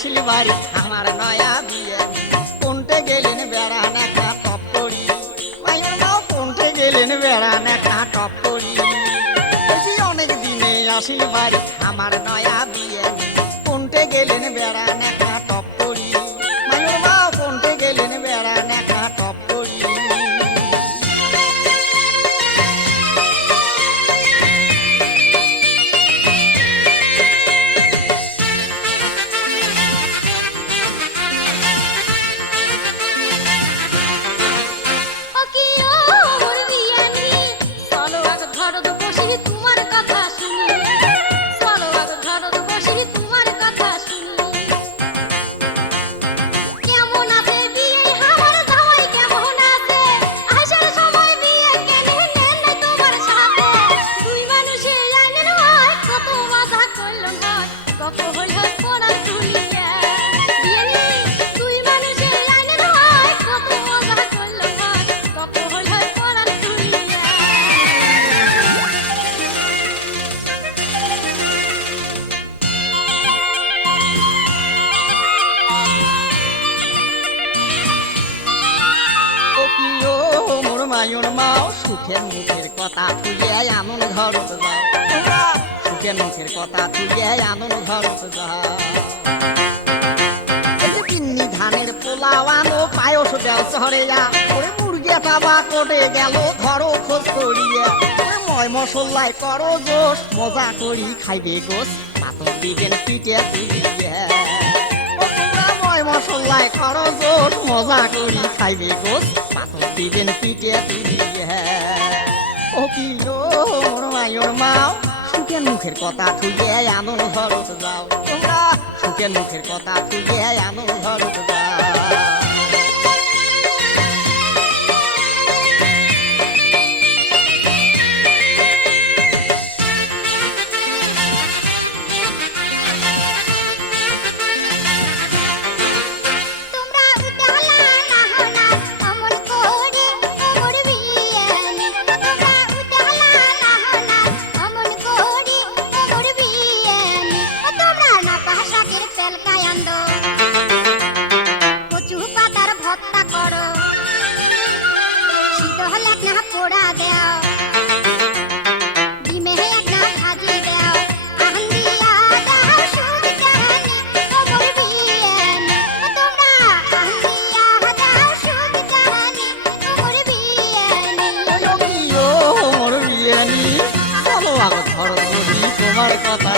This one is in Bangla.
আসিলি বাড়ি, আমার নয়া বিয়ে কোনটে গেলেন বেড়া নেখা টপ করি কোনটে গেলেন বেড়া নেকা টপ করি অনেক দিনে আসিল বাড়ি, আমার নয়া বিয়ে কোনটে গেলেন বেড়া নেকা মায়ুর মাও সুখের মুখের কথা তুলিয়ে এমন যাও তোমরা সুখের মুখের কথা যাও এই যে তিন্নি ধানের পোলাও আনো, পায়স দেও শহরে যা ওরে মুরগে টাবা কোটে গেল ধরো খোঁজ করিয়া। ময় মশলাই করো জোশ মজা করি খাইবে গোস পাতর দিবেন পিঠে তুলিয়া। ও মশলাই করো জোশ মজা করি খাইবে গোস পাতর দিবেন পিঠে তুলিয়া। ও কি মোর মায়ুর মাও সুখের মুখের কথা থুয়ে আনন্দ ঘরত যাও। তোমরা সুখের মুখের কথা থুয়ে আনন্দ পেলকায় কচু পাতার ভত্তা করো। শীত হলে একটা পোড়া দেও। ডিমে একটা ভাজি দেও। তোমরা কথা